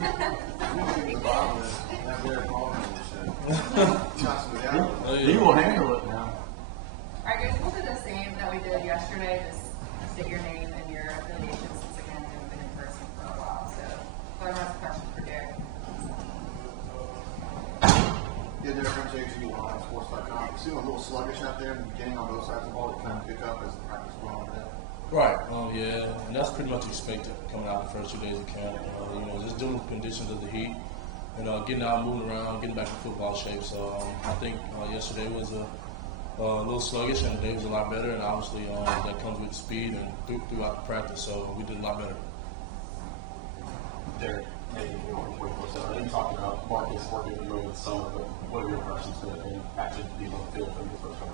Derick Hall. He will handle it now. All right, guys, we'll do the same that we did yesterday. Just state your name and your affiliation, since again we've been in person for a while. So, if anyone has a question for Derick. Yeah, Derick, I'm JG on sports.com. You seem a little sluggish out there in the beginning on both sides of the ball to kind of pick up as the practice went on today. Right. Yeah, and that's pretty much expected coming out the first 2 days of camp. Just dealing with conditions of the heat, and getting out, moving around, getting back in football shape. So I think yesterday was a little sluggish, and today was a lot better. And obviously that comes with speed and throughout the practice. So we did a lot better. Derick, maybe 24/7. You talked about Marcus working with you over the summer, but what are your impressions of him actually being on the field for your first time?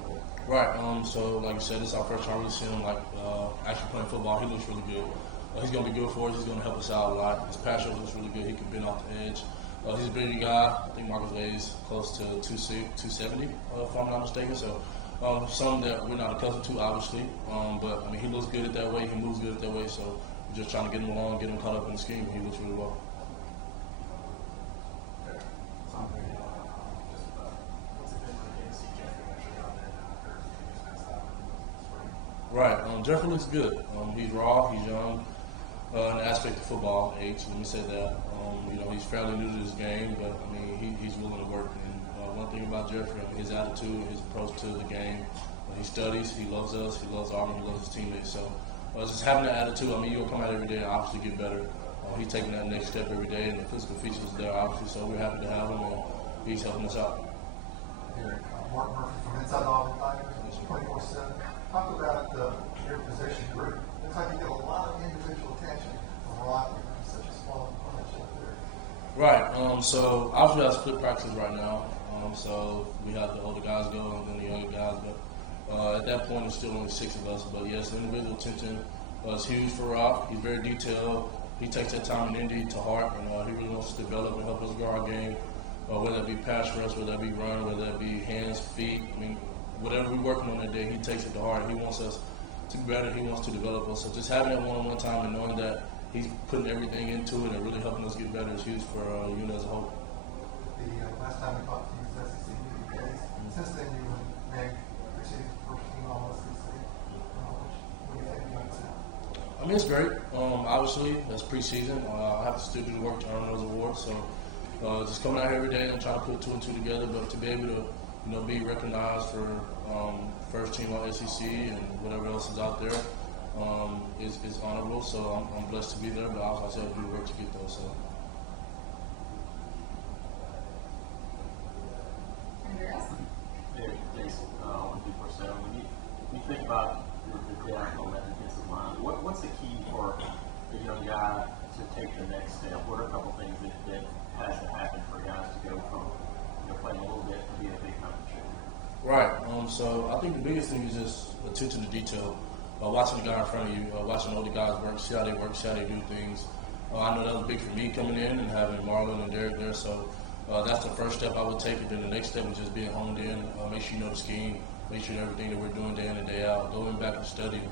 Right. So like you said, it's our first time really seeing him actually playing football. He looks really good. He's going to be good for us. He's going to help us out a lot. His pass rush looks really good. He can bend off the edge. He's a bigger guy. I think Marcus weighs close to 270, if I'm not mistaken. So something that we're not accustomed to, obviously. But he looks good at that way. He moves good at that way. So we're just trying to get him along, get him caught up in the scheme. He looks really well. Right. Jeffrey looks good. He's raw. He's young. In the aspect of football age, let me say that. He's fairly new to this game, but he's willing to work. And one thing about Jeffrey, his attitude, his approach to the game. He studies. He loves us. He loves Auburn. He loves his teammates. So just having that attitude. You'll come out every day and obviously get better. He's taking that next step every day, and the physical features are there, obviously. So we're happy to have him, and he's helping us out. Mark Murphy from Inside Auburn Tigers, 24/7. Talk about your position group. Looks like you get a lot of individual attention from a lot of such a small bunch up there. Right. So obviously we have split practices right now. So we have the older guys go and then the younger guys. But at that point, it's still only 6 of us. But yes, the individual attention is huge for Rob. He's very detailed. He takes that time in Indy to heart, and he really wants to develop and help us grow our game. Whether it be pass rush, whether it be run, whether it be hands, feet. Whatever we're working on that day, he takes it to heart. He wants us to be better. He wants to develop us. So just having that one-on-one time and knowing that he's putting everything into it and really helping us get better is huge for UNO as a whole. The last time we talked to you was SEC Media Days. Since then, you were named the first team all SEC. What do you think about that? It's great. Obviously, that's preseason. I have to still do the work to earn those awards. So just coming out here every day and trying to put 2 and 2 together, but to be able to be recognized for first team on SEC and whatever else is out there is honorable. So I'm blessed to be there, but I also have to do the work to get those. So. Jason, on 24/7. When you think about your depth on that defensive line, what's the key for a young guy to take the next step? What are a couple things that has to happen for guys to go from playing a little bit to being a big time contributor? Right. So I think the biggest thing is just attention to detail. Watching the guy in front of you, watching all the guys work, see how they work, see how they do things. I know that was big for me coming in and having Marlon and Derick there. So that's the first step I would take. And then the next step is just being honed in. Make sure you know the scheme. Make sure everything that we're doing day in and day out. Going back and studying.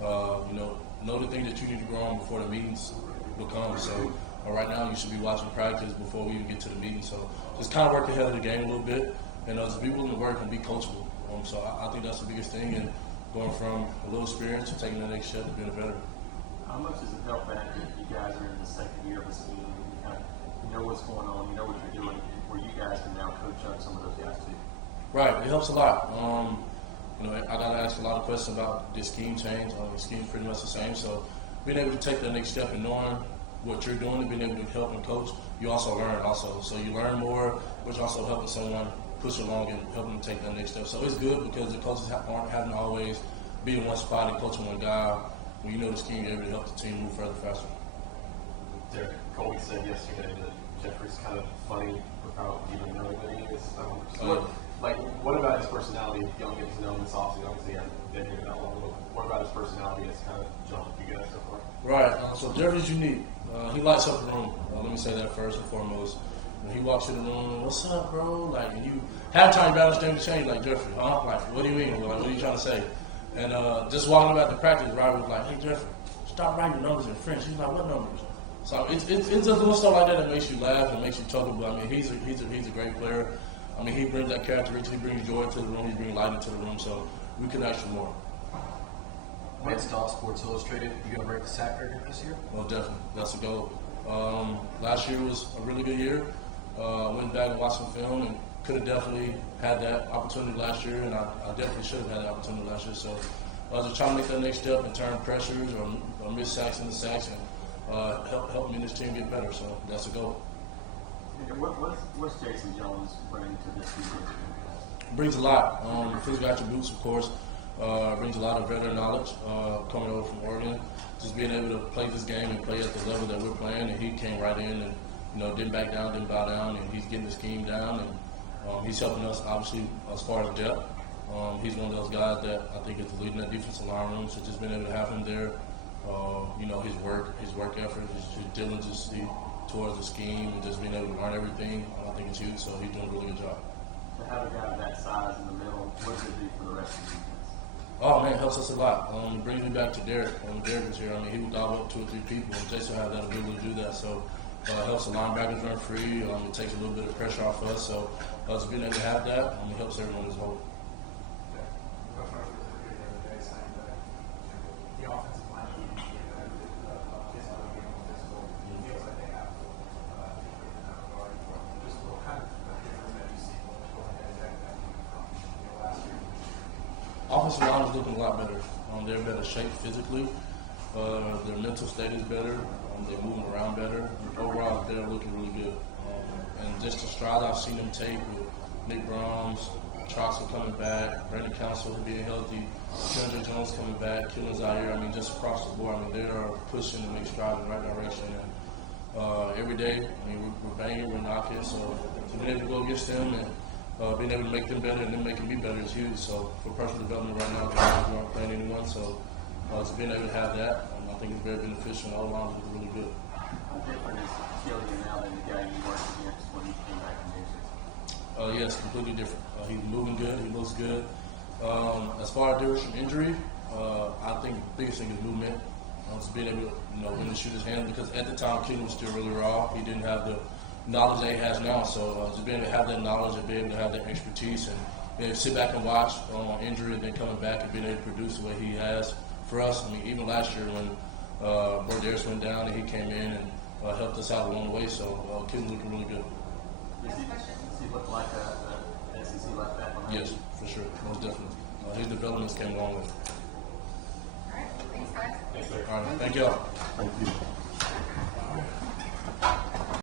Know the things that you need to grow on before the meetings will come. So right now you should be watching practice before we even get to the meeting. So just kind of work ahead of the game a little bit. And just be willing to work and be coachable. So I think that's the biggest thing. And going from a little experience to taking the next step to being a veteran. How much does it help that you guys are in the second year of the scheme and you kind of know what's going on, you know what you're doing, where you guys can now coach up some of those guys too? Right, it helps a lot. I got to ask a lot of questions about the scheme change. The scheme's pretty much the same. So being able to take that next step and knowing what you're doing and being able to help and coach, you also learn also. So you learn more, which also helping someone push along and help them take that next step. So it's good because the coaches aren't having to always be in one spot and coaching one guy. When you know the scheme, you're able to help the team move further faster. Derick, Colby said yesterday that Jeffrey's kind of funny without even knowing that he is. What about his personality? If you don't get to know him this offseason, obviously he hasn't been here that long. What about his personality has kind of jumped you guys so far? Right. So Jeffrey's unique. He lights up the room. Let me say that first and foremost. When he walks in the room, what's up, bro? And you have time to understand the change, like Jeffrey, huh? What do you mean? What are you trying to say? And just walking about the practice, Robert was like, hey, Jeffrey, stop writing numbers in French. He's like, what numbers? So it's just little stuff like that that makes you laugh and makes you chuckle. But I mean, he's a great player. I mean, he brings that characteristic, he brings joy to the room, he brings light into the room. So we couldn't ask for more. Against all Sports Illustrated, you gonna break the sack record this year? Well, definitely, that's the goal. Last year was a really good year. Went back and watched some film and could have definitely had that opportunity last year, and I definitely should have had that opportunity last year. So just trying to make that next step and turn pressures or miss sacks into sacks and help me and this team get better. So that's the goal. What's Jason Jones bring to this team? Brings a lot. Physical attributes, of course. Brings a lot of veteran knowledge coming over from Oregon. Just being able to play this game and play at the level that we're playing, and he came right in and didn't back down, didn't bow down, and he's getting the scheme down, and he's helping us obviously as far as depth. He's one of those guys that I think is leading that defensive line room. So just being able to have him there, his work effort, his diligence towards the scheme, and just being able to learn everything, I think it's huge. So he's doing a really good job. To have a guy of that size in the middle, what does it do for the rest of the defense? Oh man, it helps us a lot. It brings me back to Derick. When Derick was here, I mean, he would gobble up 2 or 3 people, and Jason had that ability to do that. So it helps the linebackers run free. It takes a little bit of pressure off us. So us being able to have that, it helps everyone as well. Offensive line is looking a lot better. They're in better shape physically. Their mental state is better. They're moving around better. Overall, they're looking really good. And just the strides I've seen them take with Nick Brahms, Troxel coming back, Brandon Council being healthy, Kendrick Jones coming back, Killen Zaire. I mean, just across the board. I mean, they are pushing to make strides in the right direction. And every day, I mean, we're banging, we're knocking. So to be able to go against them and being able to make them better and them making me better is huge. So for personal development right now, we aren't playing anyone. So just being able to have that, I think it's very beneficial. All lines look really good. How different is Killian now than the guy you worked against when he came back from injury? Yes, completely different. He's moving good. He looks good. As far as Derick from injury, I think the biggest thing is movement. Just being able to, when to shoot his hand, because at the time, Killian was still really raw. He didn't have the knowledge that he has now. So just being able to have that knowledge and being able to have that expertise and being able to sit back and watch on injury and then coming back and being able to produce the way he has for us. I mean, even last year when Darius went down and he came in and helped us out along the way. So Killian's looking really good. Does he look like a SEC like that? Yes, for sure. Most definitely. His developments came a long way. All right, thanks guys. All right, thank y'all. Thank you.